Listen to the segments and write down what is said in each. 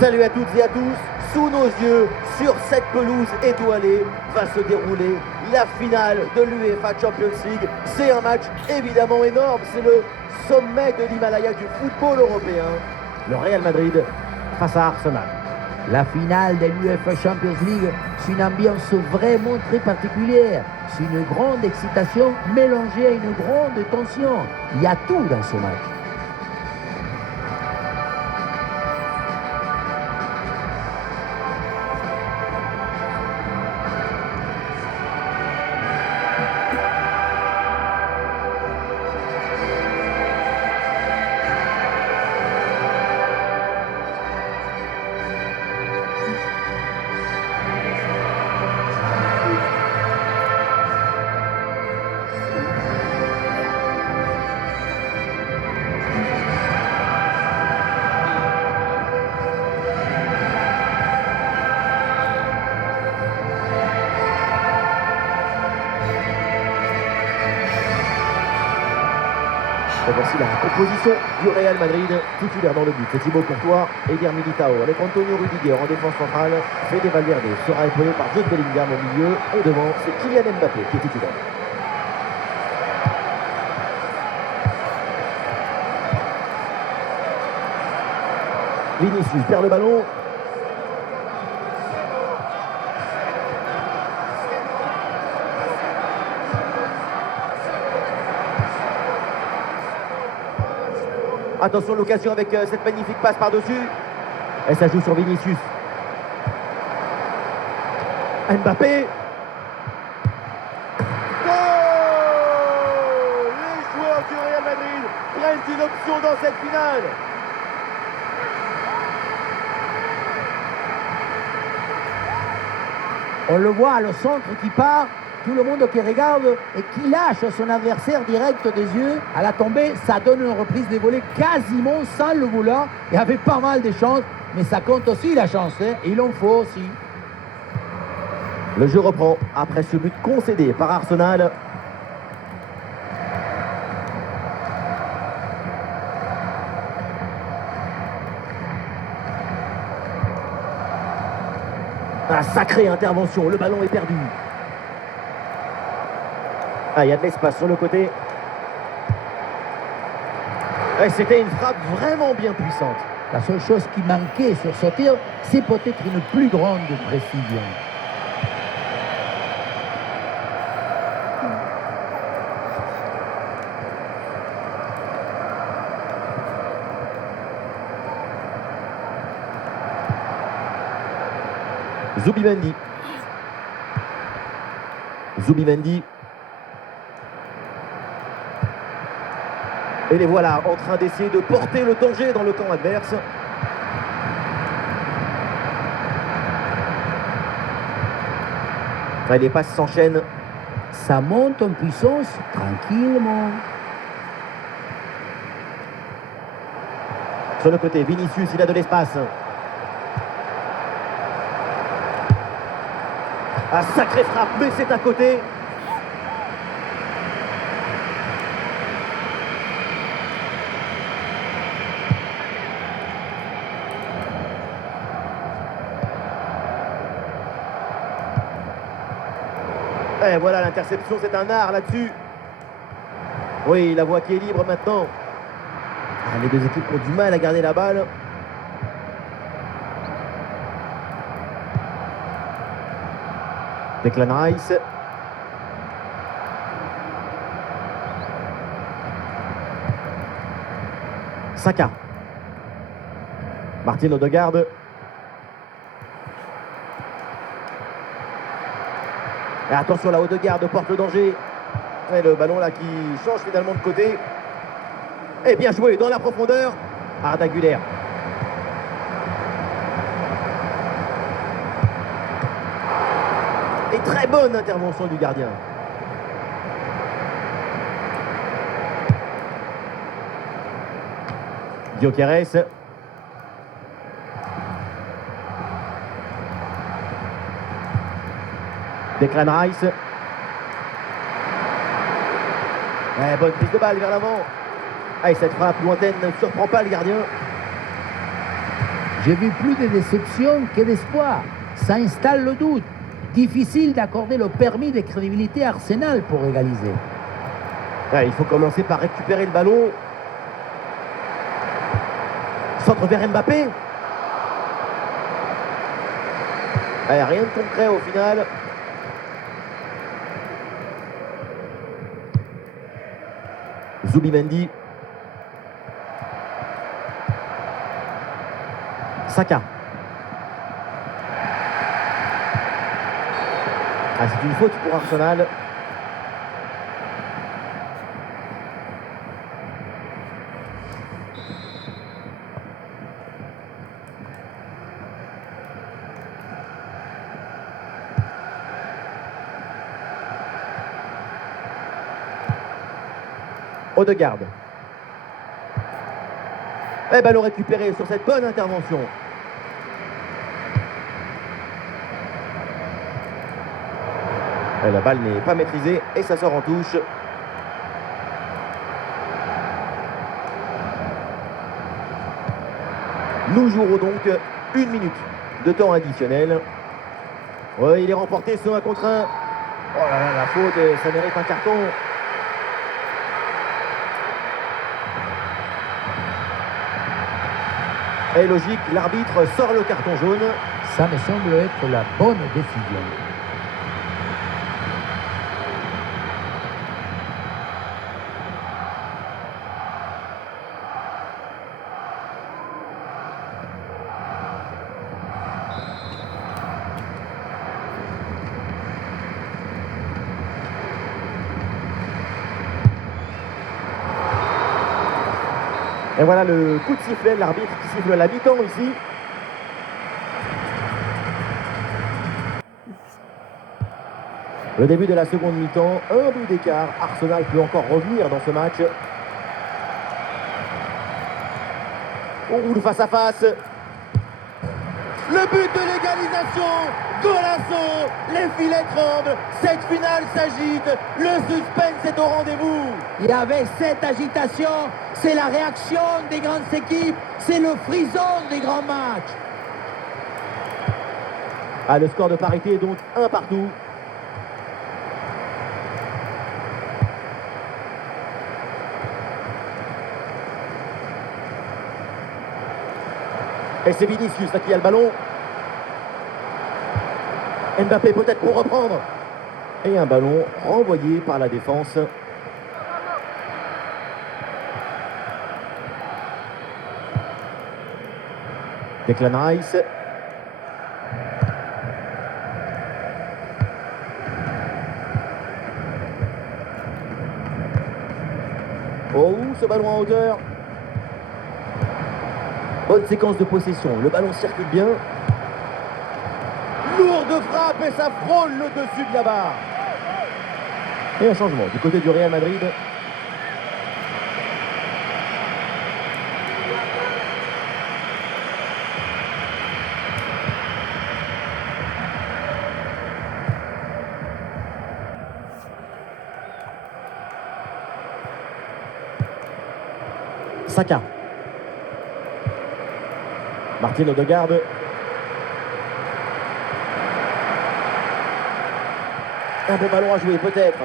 Salut à toutes et à tous, sous nos yeux, sur cette pelouse étoilée, va se dérouler la finale de l'UEFA Champions League. C'est un match évidemment énorme, c'est le sommet de l'Himalaya du football européen. Le Real Madrid face à Arsenal. La finale de l'UEFA Champions League, c'est une ambiance vraiment très particulière. C'est une grande excitation mélangée à une grande tension. Il y a tout dans ce match. Et voici la composition du Real Madrid, titulaire dans le but. C'est Thibaut Courtois, Eder Militao avec Antonio Rudiger en défense centrale. Fede Valverde sera épaulé par Jude Bellingham au milieu. Et devant, c'est Kylian Mbappé qui est titulaire. Vinicius perd le ballon. Attention l'occasion avec cette magnifique passe par-dessus. Et ça joue sur Vinicius. Mbappé. Goal! Les joueurs du Real Madrid prennent une option dans cette finale. On le voit, le centre qui part, tout le monde qui regarde et qui lâche son adversaire direct des yeux. À la tombée, ça donne une reprise des volets quasiment sans le vouloir et avec pas mal de chances. Mais ça compte aussi la chance, hein, il en faut aussi. Le jeu reprend après ce but concédé par Arsenal. Ah, sacrée intervention, le ballon est perdu. Ah, il y a de l'espace sur le côté. C'était une frappe vraiment bien puissante. La seule chose qui manquait sur ce tir, c'est peut-être une plus grande précision. Zubimendi. Zubimendi. Et les voilà en train d'essayer de porter le danger dans le camp adverse. Les passes s'enchaînent. Ça monte en puissance tranquillement. Sur le côté, Vinicius, il a de l'espace. Un sacré frappe, mais c'est à côté. Et voilà l'interception, c'est un art là-dessus. Oui, la voie qui est libre maintenant. Les deux équipes ont du mal à garder la balle. Declan Rice. Saka. Martin Odegaard. Et attention, la Odegaard porte le danger. Et le ballon là qui change finalement de côté. Et bien joué dans la profondeur. Arda Güler. Et très bonne intervention du gardien. Gyökeres. Declan Rice. Ouais, bonne prise de balle vers l'avant. Ah, et cette frappe lointaine ne surprend pas le gardien. J'ai vu plus de déception que d'espoir. Ça installe le doute. Difficile d'accorder le permis de crédibilité à Arsenal pour égaliser. Ouais, il faut commencer par récupérer le ballon. Centre vers Mbappé. Ouais, rien de concret au final. Zubimendi. Saka. Ah, c'est une faute pour Arsenal. Odegaard. Et ballon récupéré sur cette bonne intervention. Et la balle n'est pas maîtrisée et ça sort en touche. Nous jouerons donc 1 minute de temps additionnel. Ouais, il est remporté sur 1 contre 1. Oh là là, la faute, ça mérite un carton. Et logique, l'arbitre sort le carton jaune. Ça me semble être la bonne décision. Et voilà le coup de sifflet, l'arbitre qui siffle la mi-temps ici. Le début de la seconde mi-temps, 1 but d'écart. Arsenal peut encore revenir dans ce match. On roule face à face. Le but de l'égalisation, golasso, les filets tremblent, cette finale s'agite, le suspense est au rendez-vous. Il y avait cette agitation, c'est la réaction des grandes équipes, c'est le frisson des grands matchs. Ah, le score de parité est donc 1 partout. Et c'est Vinicius là qui a le ballon. Mbappé peut-être pour reprendre. Et un ballon renvoyé par la défense. Declan Rice. Oh, ce ballon en hauteur. Bonne séquence de possession. Le ballon circule bien. Lourde frappe et ça frôle le dessus de la barre. Et un changement du côté du Real Madrid. Saka. Martin Odegaard. Un bon ballon à jouer peut-être.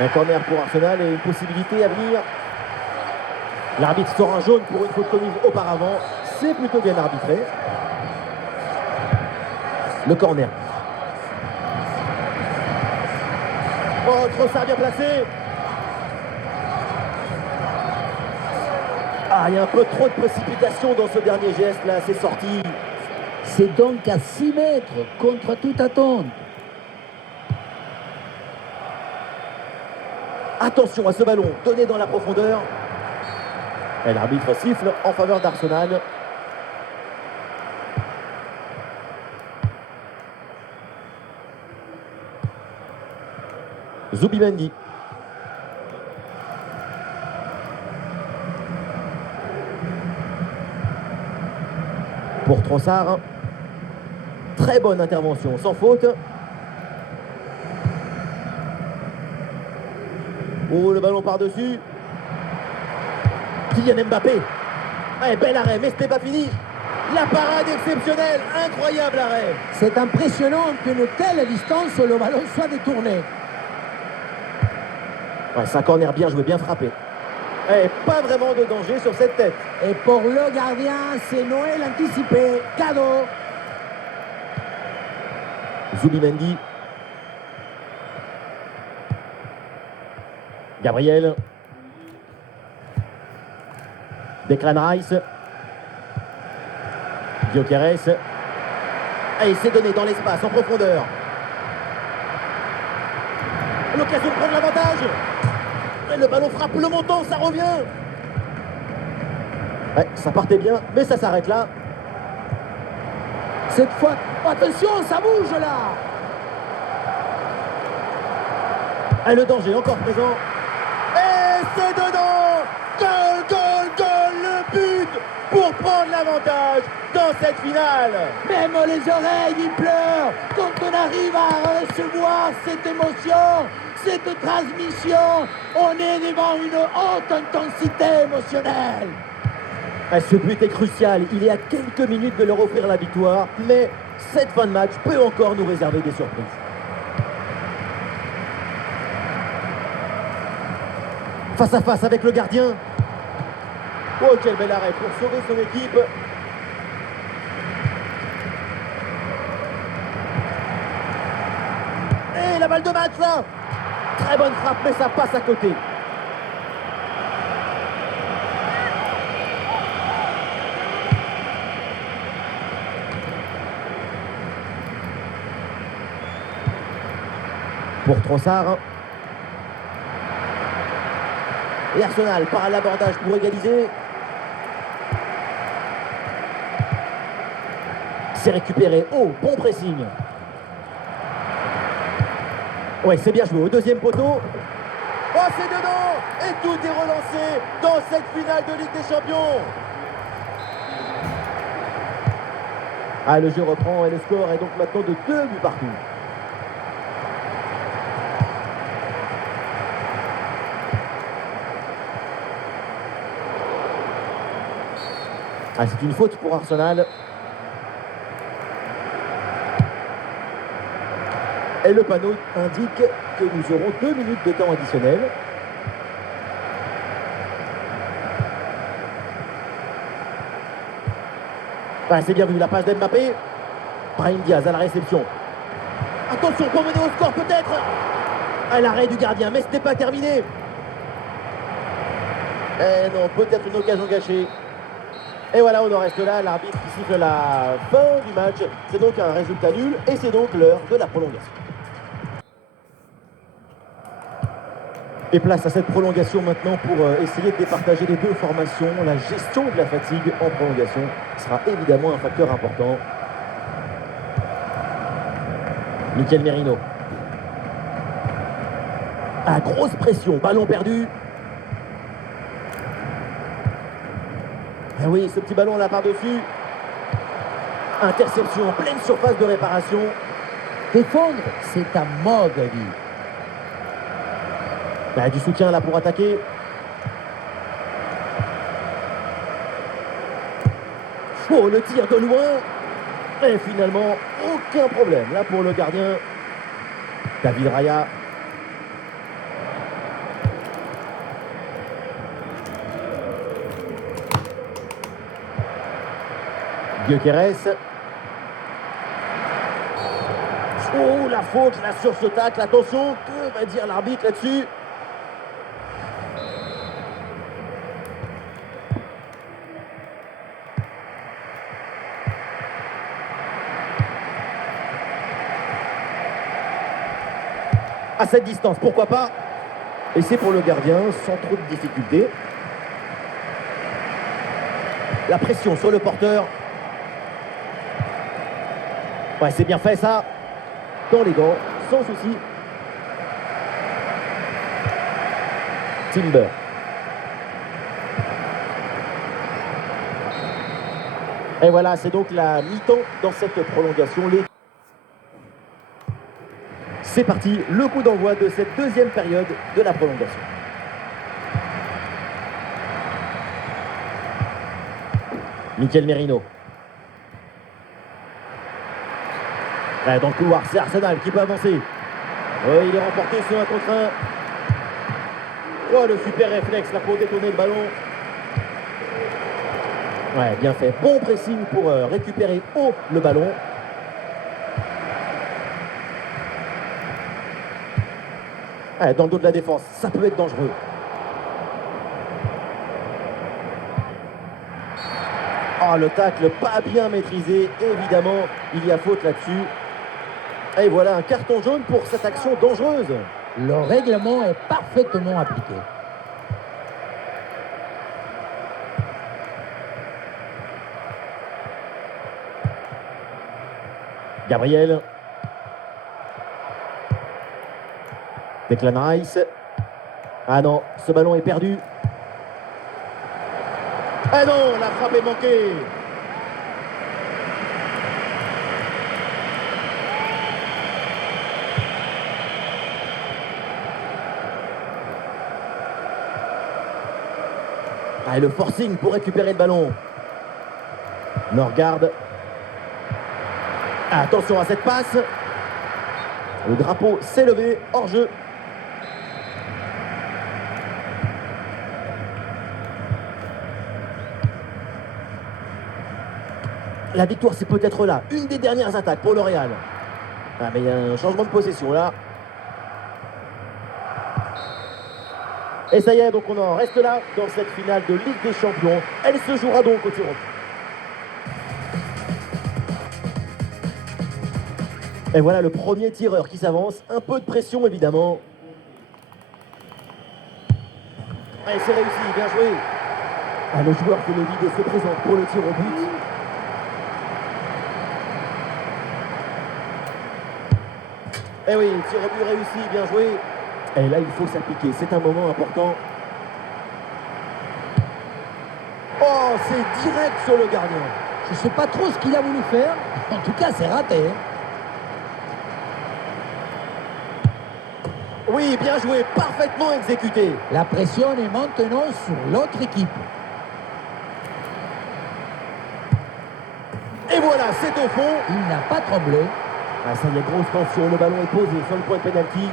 Un corner pour Arsenal et une possibilité à venir. L'arbitre sort un jaune pour une faute commise auparavant. C'est plutôt bien arbitré. Le corner. Oh, Trossard bien placé. Ah, il y a un peu trop de précipitation dans ce dernier geste là, c'est sorti. C'est donc à 6 mètres contre toute attente. Attention à ce ballon donné dans la profondeur. Et l'arbitre siffle en faveur d'Arsenal. Zubimendi. Pour Trossard. Très bonne intervention, sans faute. Oh, le ballon par-dessus. Kylian Mbappé. Ouais, bel arrêt, mais c'était pas fini. La parade exceptionnelle, incroyable arrêt. C'est impressionnant qu'une telle distance, le ballon soit détourné. Ouais, c'est un corner bien joué, bien frappé. Et pas vraiment de danger sur cette tête. Et pour le gardien, c'est Noël anticipé. Cadeau. Zubimendi. Gabriel. Declan Rice. Gyökeres. Et il s'est donné dans l'espace, en profondeur. L'occasion de prendre l'avantage. Et le ballon frappe le montant, ça revient. Ouais, ça partait bien, mais ça s'arrête là. Cette fois, attention, ça bouge là. Et le danger encore présent. Et c'est dedans. Goal, goal, goal, le but pour prendre l'avantage dans cette finale. Même les oreilles y pleurent quand on arrive à recevoir cette émotion, cette transmission. On est devant une haute intensité émotionnelle. Ce but est crucial, il est à quelques minutes de leur offrir la victoire, mais cette fin de match peut encore nous réserver des surprises. Face à face avec le gardien. Oh, quel bel arrêt pour sauver son équipe. Et la balle de match là. Très bonne frappe, mais ça passe à côté. Pour Trossard. Et Arsenal part à l'abordage pour égaliser. C'est récupéré. Oh, bon pressing. Ouais, c'est bien joué au deuxième poteau. Oh, c'est dedans. Et tout est relancé dans cette finale de Ligue des Champions. Ah, le jeu reprend et le score est donc maintenant de 2 buts partout. Ah, c'est une faute pour Arsenal. Et le panneau indique que nous aurons 2 minutes de temps additionnel. Ah, c'est bien vu, la passe d'Mbappé. Brahim Diaz à la réception. Attention pour mener au score peut-être. À l'arrêt du gardien, mais ce n'est pas terminé. Eh non, peut-être une occasion gâchée. Et voilà, on en reste là, l'arbitre qui siffle la fin du match. C'est donc un résultat nul et c'est donc l'heure de la prolongation. Et place à cette prolongation maintenant pour essayer de départager les deux formations. La gestion de la fatigue en prolongation sera évidemment un facteur important. Mikel Merino. Ah, grosse pression, ballon perdu. Ah oui, ce petit ballon là par-dessus. Interception en pleine surface de réparation. Défendre, c'est un mode de vie. Bah, du soutien là pour attaquer. Oh, le tir de loin. Et finalement, aucun problème là pour le gardien. David Raya. Gyökeres. Oh, la faute là sur ce tacle. Attention, que va dire l'arbitre là-dessus? À cette distance, pourquoi pas? Et c'est pour le gardien, sans trop de difficulté. La pression sur le porteur. Ouais, c'est bien fait ça. Dans les gants, sans souci. Timber. Et voilà, c'est donc la mi-temps dans cette prolongation. C'est parti, le coup d'envoi de cette deuxième période de la prolongation. Mikel Merino. Ouais, dans le couloir, c'est Arsenal qui peut avancer. Il est remporté sur un contre un. Oh, le super réflexe là pour détourner le ballon. Ouais, bien fait. Bon pressing pour récupérer haut le ballon. Ouais, dans le dos de la défense, ça peut être dangereux. Oh, le tacle pas bien maîtrisé. Évidemment, il y a faute là-dessus. Et voilà un carton jaune pour cette action dangereuse. Le règlement est parfaitement appliqué. Gabriel. Declan Rice. Ah non, ce ballon est perdu. Ah non, la frappe est manquée. Ah, et le forcing pour récupérer le ballon. Norgard. Ah, attention à cette passe. Le drapeau s'est levé, hors jeu. La victoire, c'est peut-être là. Une des dernières attaques pour le Real. Ah, mais il y a un changement de possession là. Et ça y est, donc on en reste là dans cette finale de Ligue des Champions. Elle se jouera donc au tir au but. Et voilà le premier tireur qui s'avance. Un peu de pression évidemment. Et c'est réussi, bien joué. Ah, le joueur que le lead se présente pour le tir au but. Et oui, tir au but réussi, bien joué. Et là, il faut s'appliquer, c'est un moment important. Oh, c'est direct sur le gardien. Je ne sais pas trop ce qu'il a voulu faire. En tout cas, c'est raté. Oui, bien joué, parfaitement exécuté. La pression est maintenant sur l'autre équipe. Et voilà, c'est au fond. Il n'a pas tremblé. Ah, ça y est, grosse tension, le ballon est posé sur le point de pénalty.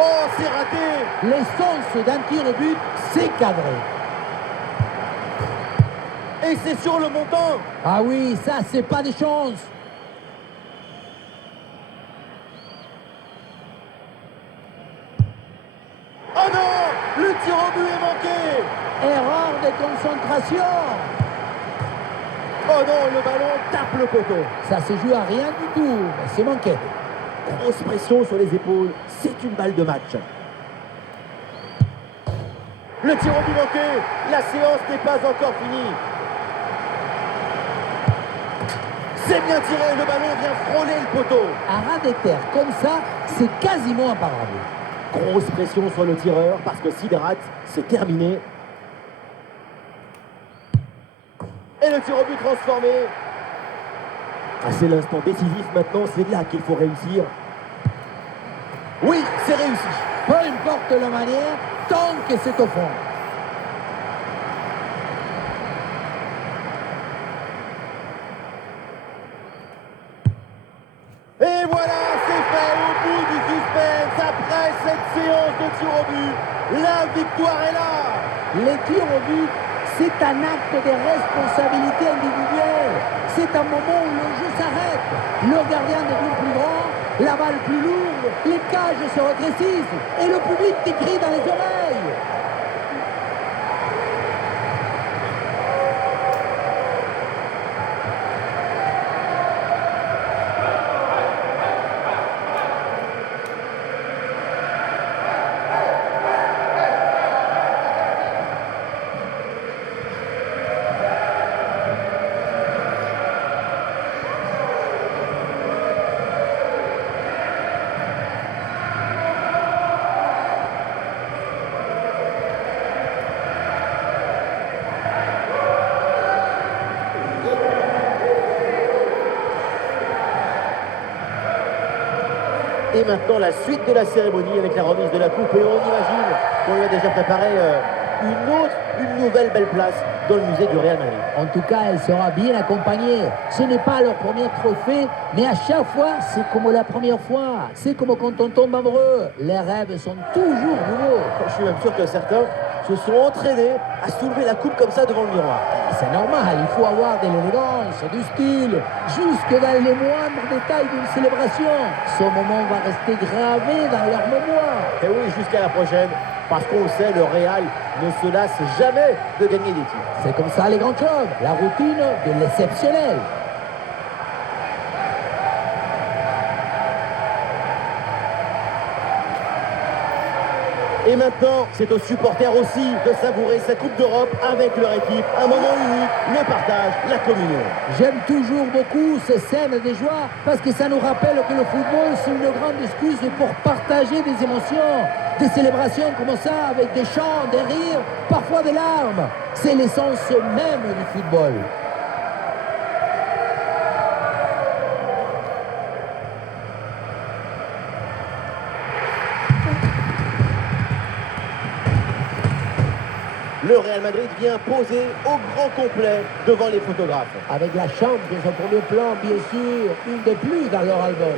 Oh, c'est raté. L'essence d'un tir au but, c'est cadré. Et c'est sur le montant. Ah oui, ça, c'est pas des chances. Oh non, le tir au but est manqué. Erreur de concentration. Oh non, le ballon tape le poteau. Ça se joue à rien du tout, mais c'est manqué. Grosse pression sur les épaules, c'est une balle de match. Le tir au but manqué, la séance n'est pas encore finie. C'est bien tiré, le ballon vient frôler le poteau. Un ras des terres comme ça, c'est quasiment imparable. Grosse pression sur le tireur parce que s'il rate, c'est terminé. Et le tir au but transformé. Ah, c'est l'instant décisif maintenant, c'est là qu'il faut réussir. Oui, c'est réussi. Peu importe la manière, tant que c'est au fond. Et voilà, c'est fait au bout du suspense. Après cette séance de tir au but, la victoire est là. Les tirs au but, c'est un acte de responsabilité individuelle. C'est un moment où le jeu s'arrête. Le gardien devient plus grand, la balle plus lourde, les cages se rétrécissent et le public te crie dans les oreilles. Et maintenant, la suite de la cérémonie avec la remise de la coupe. Et on imagine qu'on lui a déjà préparé une nouvelle belle place dans le musée du Real Madrid. En tout cas, elle sera bien accompagnée. Ce n'est pas leur premier trophée, mais à chaque fois, c'est comme la première fois. C'est comme quand on tombe amoureux. Les rêves sont toujours nouveaux. Je suis même sûr que certains se sont entraînés à soulever la coupe comme ça devant le miroir. C'est normal, il faut avoir de l'élégance, du style, jusque dans les moindres détails d'une célébration. Ce moment va rester gravé dans leur mémoire. Et oui, jusqu'à la prochaine, parce qu'on le sait, le Real ne se lasse jamais de gagner des titres. C'est comme ça les grands clubs, la routine de l'exceptionnel. Et maintenant, c'est aux supporters aussi de savourer cette Coupe d'Europe avec leur équipe. Un moment unique, le partage, la communion. J'aime toujours beaucoup ces scènes de joie parce que ça nous rappelle que le football, c'est une grande excuse pour partager des émotions, des célébrations comme ça, avec des chants, des rires, parfois des larmes. C'est l'essence même du football. Le Real Madrid vient poser au grand complet devant les photographes. Avec la chambre de son premier plan, bien sûr, une de plus dans leur album.